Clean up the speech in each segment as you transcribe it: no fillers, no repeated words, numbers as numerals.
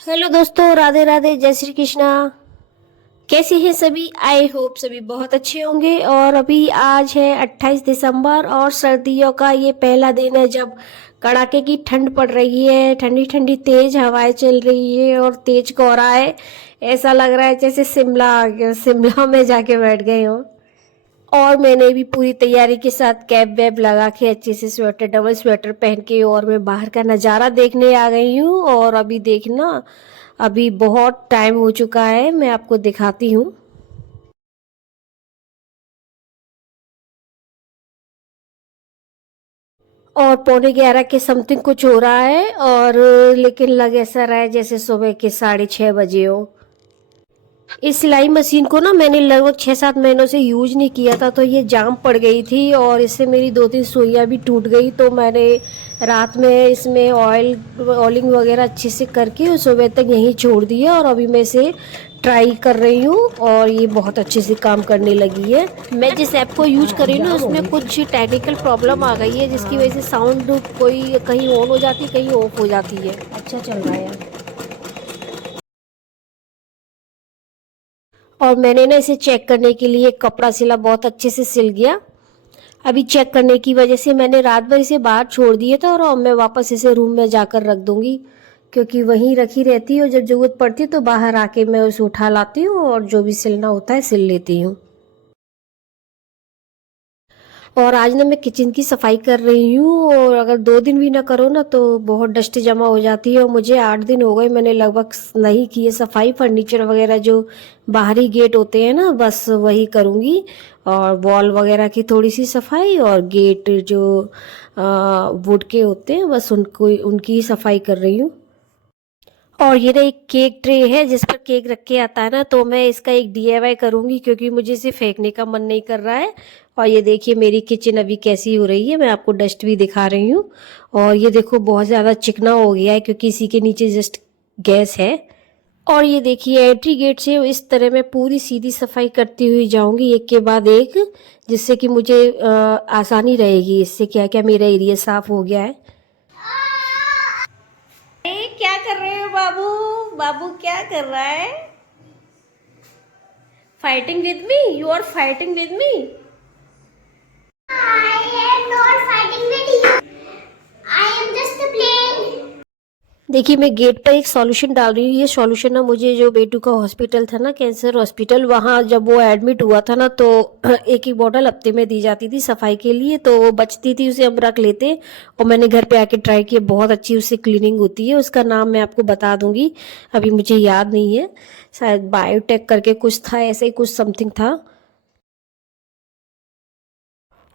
Hello दोस्तों, राधे राधे, जय श्री कृष्णा। कैसे हैं सभी? आई होप सभी बहुत अच्छे होंगे। और अभी आज है 28 दिसंबर और सर्दियों का ये पहला दिन है जब कड़ाके की ठंड पड़ रही है। ठंडी ठंडी तेज हवाएं चल रही है और तेज कोहरा है। ऐसा लग रहा है जैसे शिमला आ गया, शिमला में जाके बैठ गए हो। और मैंने भी पूरी तैयारी के साथ कैप वैप लगा के अच्छे से स्वेटर, डबल स्वेटर पहन के, और मैं बाहर का नज़ारा देखने आ गई हूँ। और अभी देखना, अभी बहुत टाइम हो चुका है, मैं आपको दिखाती हूँ। और पौने 11 के समथिंग कुछ हो रहा है। और लेकिन लग ऐसा रहा है जैसे सुबह के 6:30 बजे हो। इस सिलाई मशीन को ना मैंने लगभग 6-7 महीनों से यूज नहीं किया था, तो ये जाम पड़ गई थी और इससे मेरी 2-3 सुइयाँ भी टूट गई। तो मैंने रात में इसमें ऑयलिंग वगैरह अच्छे से करके और सुबह तक यहीं छोड़ दिया। और अभी मैं इसे ट्राई कर रही हूँ और ये बहुत अच्छे से काम करने लगी है। मैं जिस ऐप को यूज कर रही हूँ ना, उसमें कुछ टेक्निकल प्रॉब्लम आ गई है जिसकी वजह से साउंड कोई कहीं ऑन हो जाती है, कहीं ऑफ हो जाती है। अच्छा चल रहा है। और मैंने ना इसे चेक करने के लिए कपड़ा सिला, बहुत अच्छे से सिल गया। अभी चेक करने की वजह से मैंने रात भर इसे बाहर छोड़ दिए था और अब मैं वापस इसे रूम में जाकर रख दूंगी, क्योंकि वहीं रखी रहती है और जब जरूरत पड़ती है तो बाहर आके मैं उसे उठा लाती हूँ और जो भी सिलना होता है सिल लेती हूँ। और आज ना मैं किचन की सफाई कर रही हूँ, और अगर 2 दिन भी ना करो ना तो बहुत डस्ट जमा हो जाती है। और मुझे 8 दिन हो गए मैंने लगभग नहीं की है सफाई। फर्नीचर वगैरह जो बाहरी गेट होते हैं ना, बस वही करूँगी। और वॉल वगैरह की थोड़ी सी सफाई, और गेट जो वुड के होते हैं बस उनको उनकी ही सफाई कर रही हूँ। और ये ना एक केक ट्रे है जिस पर केक रख के आता है ना, तो मैं इसका एक डीआईवाई करूंगी क्योंकि मुझे इसे फेंकने का मन नहीं कर रहा है। और ये देखिए मेरी किचन अभी कैसी हो रही है, मैं आपको डस्ट भी दिखा रही हूँ। और ये देखो बहुत ज़्यादा चिकना हो गया है क्योंकि इसी के नीचे जस्ट गैस है। और ये देखिए एंट्री गेट से इस तरह मैं पूरी सीधी सफाई करती हुई जाऊंगी एक के बाद एक, जिससे कि मुझे आसानी रहेगी। इससे क्या क्या मेरा एरिया साफ हो गया है। क्या कर रहे हो बाबू? बाबू क्या कर रहा है? Fighting with me? You are fighting with me? I am not fighting with you. I am just playing. देखिए मैं गेट पर एक सॉल्यूशन डाल रही हूँ। ये सॉल्यूशन ना मुझे जो बेटू का हॉस्पिटल था ना, कैंसर हॉस्पिटल, वहाँ जब वो एडमिट हुआ था ना, तो एक एक बॉटल हफ्ते में दी जाती थी सफाई के लिए, तो वो बचती थी, उसे हम रख लेते। और मैंने घर पे आके ट्राई किया, बहुत अच्छी उससे क्लीनिंग होती है। उसका नाम मैं आपको बता दूंगी, अभी मुझे याद नहीं है। शायद बायोटेक करके कुछ था, ऐसे ही कुछ समथिंग था।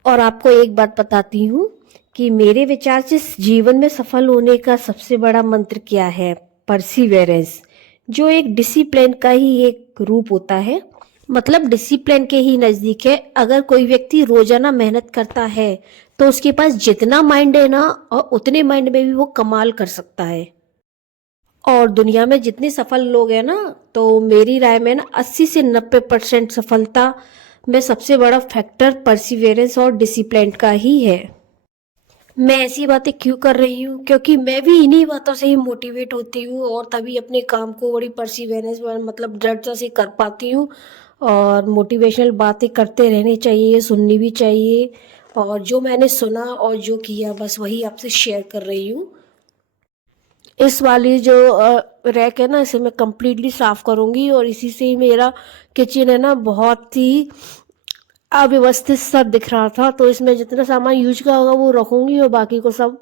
और आपको एक बात बताती हूँ कि मेरे विचार से इस जीवन में सफल होने का सबसे बड़ा मंत्र क्या है? परसिवेरेंस, जो एक डिसिप्लिन का ही एक रूप होता है। मतलब डिसिप्लिन के ही नजदीक है। अगर कोई व्यक्ति रोजाना मेहनत करता है तो उसके पास जितना माइंड है ना, और उतने माइंड में भी वो कमाल कर सकता है। और दुनिया में जितने सफल लोग हैं ना, तो मेरी राय में ना 80 से 90% सफलता में सबसे बड़ा फैक्टर परसिवेरेंस और डिसिप्लिन का ही है। मैं ऐसी बातें क्यों कर रही हूँ? क्योंकि मैं भी इन्हीं बातों से ही मोटिवेट होती हूँ और तभी अपने काम को बड़ी परसिवेरेंस मतलब दृढ़ता से कर पाती हूँ। और मोटिवेशनल बातें करते रहनी चाहिए, सुननी भी चाहिए। और जो मैंने सुना और जो किया बस वही आपसे शेयर कर रही हूँ। इस वाली जो रैक है ना, इसे मैं कंप्लीटली साफ करूंगी। और इसी से ही मेरा किचन है ना बहुत ही अव्यवस्थित सा दिख रहा था, तो इसमें जितना सामान यूज का होगा वो रखूंगी और बाकी को सब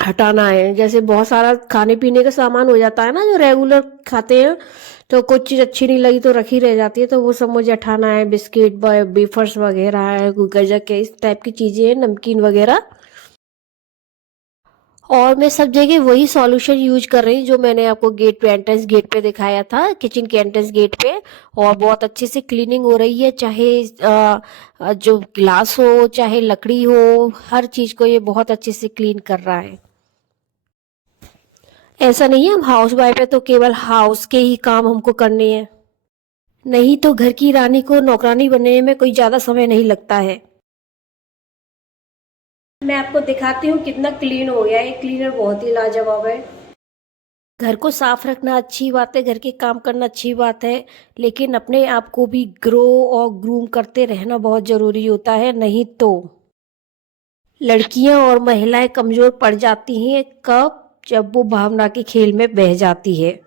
हटाना है। जैसे बहुत सारा खाने पीने का सामान हो जाता है ना जो रेगुलर खाते हैं, तो कुछ चीज़ अच्छी नहीं लगी तो रखी रह जाती है, तो वो सब मुझे हटाना है। बिस्किट, वेफर्स वगैरह है, गजक के इस टाइप की चीज़ें हैं, नमकीन वगैरह। और मैं सब जगह वही सॉल्यूशन यूज कर रही हूँ जो मैंने आपको गेट पे, एंट्रेंस गेट पे दिखाया था, किचन के एंट्रेंस गेट पे। और बहुत अच्छे से क्लीनिंग हो रही है, चाहे जो ग्लास हो चाहे लकड़ी हो, हर चीज को ये बहुत अच्छे से क्लीन कर रहा है। ऐसा नहीं है हम हाउस वाइफ है तो केवल हाउस के ही काम हमको करने हैं। नहीं तो घर की रानी को नौकरानी बनने में कोई ज्यादा समय नहीं लगता है। मैं आपको दिखाती हूँ कितना क्लीन हो गया है। क्लीनर बहुत ही लाजवाब है। घर को साफ रखना अच्छी बात है, घर के काम करना अच्छी बात है, लेकिन अपने आप को भी ग्रो और ग्रूम करते रहना बहुत ज़रूरी होता है, नहीं तो लड़कियां और महिलाएं कमज़ोर पड़ जाती हैं। कब? जब वो भावना के खेल में बह जाती है।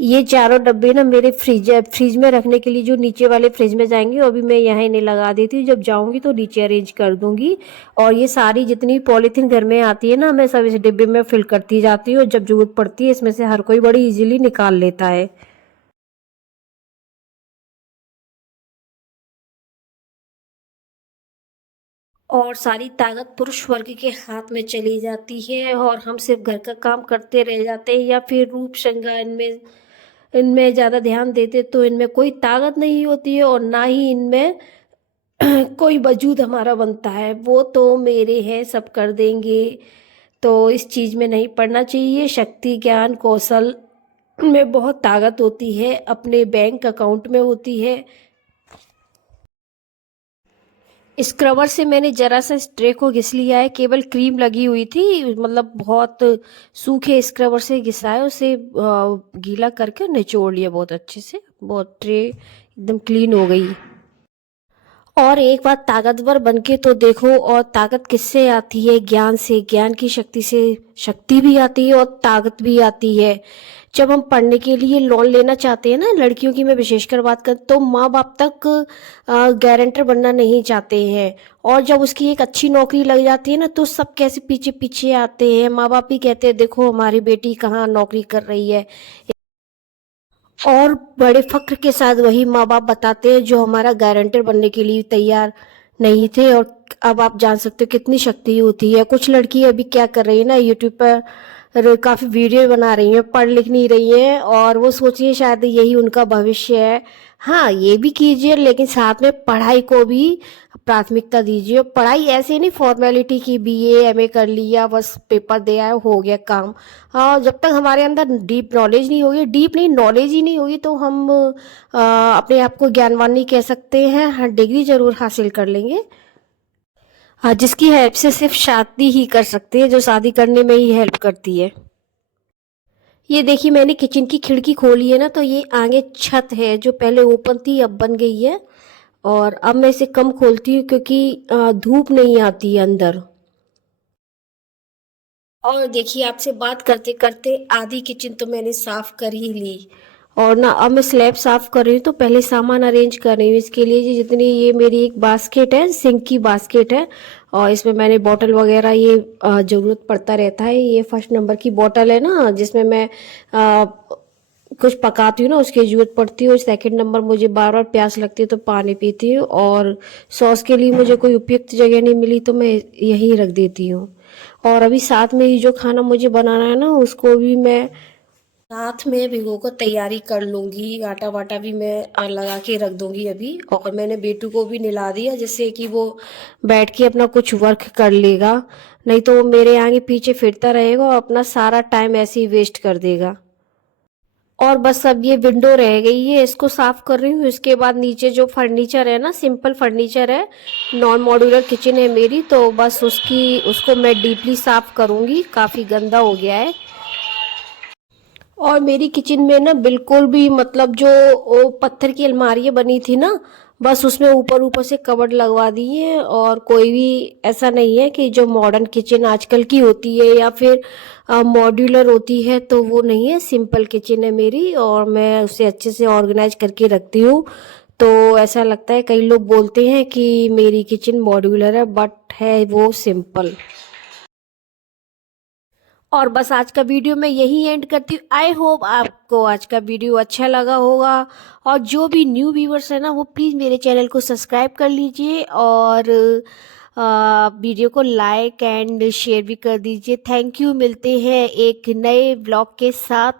ये चारों डब्बे ना मेरे फ्रिज में रखने के लिए जो नीचे वाले फ्रिज में जाएंगे, अभी मैं यहाँ इन्हें लगा देती हूँ, जब जाऊंगी तो नीचे अरेंज कर दूंगी। और ये सारी जितनी पॉलीथीन घर में आती है ना, मैं सब इस डिब्बे में फिल करती जाती हूँ। जब जरूरत पड़ती है इसमें से हर कोई बड़ी इजीली निकाल लेता है। और सारी ताकत पुरुष वर्ग के हाथ में चली जाती है और हम सिर्फ घर का काम करते रह जाते हैं, या फिर रूप श्रृंगार इनमें इनमें ज़्यादा ध्यान देते, तो इनमें कोई ताकत नहीं होती है और ना ही इनमें कोई वजूद हमारा बनता है। वो तो मेरे हैं, सब कर देंगे, तो इस चीज़ में नहीं पड़ना चाहिए। शक्ति, ज्ञान, कौशल में बहुत ताकत होती है, अपने बैंक अकाउंट में होती है। स्क्रबर से मैंने जरा सा इस ट्रे को घिस लिया है, केवल क्रीम लगी हुई थी, मतलब बहुत सूखे स्क्रबर से घिसा है, उसे गीला करके निचोड़ लिया बहुत अच्छे से, बहुत ट्रे एकदम क्लीन हो गई। और एक बात, ताकतवर बनके तो देखो। और ताकत किससे आती है? ज्ञान से, ज्ञान की शक्ति से शक्ति भी आती है और ताकत भी आती है। जब हम पढ़ने के लिए लोन लेना चाहते हैं ना, लड़कियों की मैं विशेषकर बात करूँ, तो माँ बाप तक गारंटर बनना नहीं चाहते हैं। और जब उसकी एक अच्छी नौकरी लग जाती है ना, तो सब कैसे पीछे पीछे आते हैं। माँ बाप भी कहते हैं देखो हमारी बेटी कहाँ नौकरी कर रही है। और बड़े फक्र के साथ वही माँ बाप बताते हैं जो हमारा गारंटर बनने के लिए तैयार नहीं थे। और अब आप जान सकते हो कितनी शक्ति होती है। कुछ लड़की अभी क्या कर रही है ना, यूट्यूब पर काफ़ी वीडियो बना रही हैं, पढ़ लिख नहीं रही हैं, और वो सोच रही है शायद यही उनका भविष्य है। हाँ, ये भी कीजिए, लेकिन साथ में पढ़ाई को भी प्राथमिकता दीजिए। पढ़ाई ऐसे नहीं फॉर्मेलिटी की बीए एमए कर लिया, बस पेपर दे आए, हो गया काम। हाँ, जब तक हमारे अंदर डीप नॉलेज नहीं होगी, डीप नहीं, नॉलेज ही नहीं होगी, तो हम अपने आप को ज्ञानवान नहीं कह सकते हैं। हाँ, डिग्री जरूर हासिल कर लेंगे। हाँ, जिसकी हेल्प से सिर्फ शादी ही कर सकते हैं, जो शादी करने में ही हेल्प करती है। ये देखिए, मैंने किचन की खिड़की खोली है ना, तो ये आगे छत है जो पहले ओपन थी, अब बन गई है। और अब मैं इसे कम खोलती हूँ क्योंकि धूप नहीं आती है अंदर। और देखिए, आपसे बात करते करते आधी किचन तो मैंने साफ कर ही ली। और ना अब मैं स्लैब साफ कर रही हूँ, तो पहले सामान अरेंज कर रही हूँ। इसके लिए जितनी, ये मेरी एक बास्केट है, सिंक की बास्केट है, और इसमें मैंने बॉटल वगैरह ये ज़रूरत पड़ता रहता है। ये 1st नंबर की बॉटल है ना, जिसमें मैं कुछ पकाती हूँ ना, उसकी ज़रूरत पड़ती है। और 2nd नंबर, मुझे बार बार प्यास लगती है तो पानी पीती हूँ। और सॉस के लिए मुझे कोई उपयुक्त जगह नहीं मिली तो मैं यहीं रख देती हूँ। और अभी साथ में ही जो खाना मुझे बनाना है ना, उसको भी मैं साथ में भिगो कर तैयारी कर लूँगी। आटा वाटा भी मैं लगा के रख दूँगी अभी। और मैंने बेटू को भी नहला दिया, जिससे कि वो बैठ के अपना कुछ वर्क कर लेगा, नहीं तो वो मेरे आगे पीछे फिरता रहेगा और अपना सारा टाइम ऐसे ही वेस्ट कर देगा। और बस अब ये विंडो रह गई है, इसको साफ कर रही हूँ। इसके बाद नीचे जो फर्नीचर है ना, सिंपल फर्नीचर है, नॉन मॉड्यूलर किचन है मेरी, तो बस उसको मैं डीपली साफ करूँगी, काफ़ी गंदा हो गया है। और मेरी किचन में ना बिल्कुल भी, मतलब जो वो पत्थर की अलमारियाँ बनी थी ना, बस उसमें ऊपर ऊपर से कबर्ड लगवा दी है। और कोई भी ऐसा नहीं है कि जो मॉडर्न किचन आजकल की होती है या फिर मॉड्यूलर होती है, तो वो नहीं है। सिंपल किचन है मेरी, और मैं उसे अच्छे से ऑर्गेनाइज करके रखती हूँ। तो ऐसा लगता है, कई लोग बोलते हैं कि मेरी किचन मॉड्यूलर है, बट है वो सिंपल। और बस आज का वीडियो मैं यही एंड करती हूँ। आई होप आपको आज का वीडियो अच्छा लगा होगा। और जो भी न्यू व्यूवर्स है ना, वो प्लीज़ मेरे चैनल को सब्सक्राइब कर लीजिए और वीडियो को लाइक एंड शेयर भी कर दीजिए। Thank you. मिलते हैं एक नए ब्लॉग के साथ।